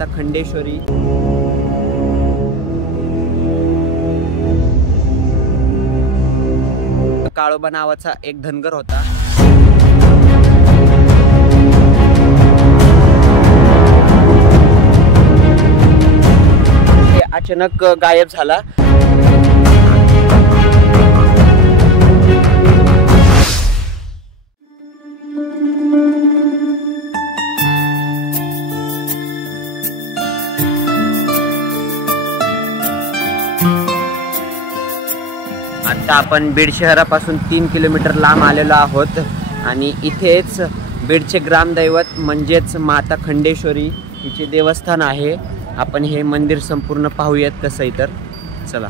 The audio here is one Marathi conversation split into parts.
माता खंडेश्वरी। काळोबा नावाचा एक धनगर होता। ते अचानक गायब झाला। आता आपण बीड शहरापासून 3 किलोमीटर लांब आलेलो आहोत आणि इथेच बीडचे ग्रामदैवत म्हणजेच माता खंडेश्वरी हिचे देवस्थान आहे। आपण हे मंदिर संपूर्ण पाहूयात कसं आहे तर चला।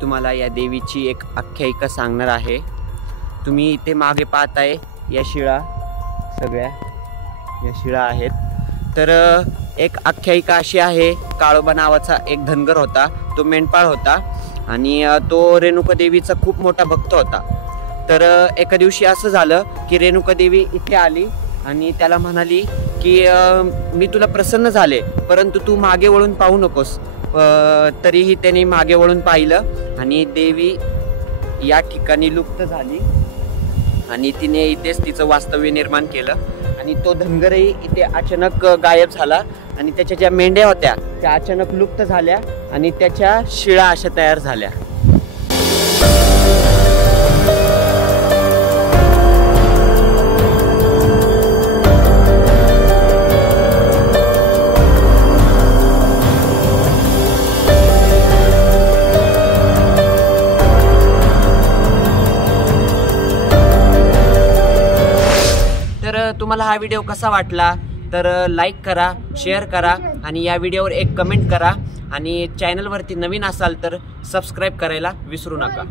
तुम्हाला या देवीची एक आख्यायिका सांगणार आहे। तुम्ही इथे मागे पाहताय या शिळा, सगळ्या या शिळा आहेत। तर एक आख्यायिका अशी आहे, काळोबा नावाचा एक धनगर होता, तो मेंढपाळ होता आणि तो रेणुका देवीचा खूप मोठा भक्त होता। तर एका दिवशी असं झालं की रेणुका देवी इथे आली आणि त्याला म्हणाली की मी तुला प्रसन्न झाले, परंतु तू मागे वळून पाहू नकोस। तरीही त्यांनी मागे वळून पाहिलं आणि देवी या ठिकाणी लुप्त झाली आणि तिने इथेच तिचं वास्तव्य निर्माण केलं आणि तो धनगरही इथे अचानक गायब झाला आणि त्याच्या ज्या मेंढ्या होत्या त्या अचानक लुप्त झाल्या आणि त्याच्या शिळा अशा तयार झाल्या। तुम्हाला हा व्हिडिओ कसा वाटला तर लाईक करा, शेअर करा आणि या व्हिडिओवर एक कमेंट करा आणि चॅनलवरती नवीन असाल तर सबस्क्राईब करायला विसरू नका।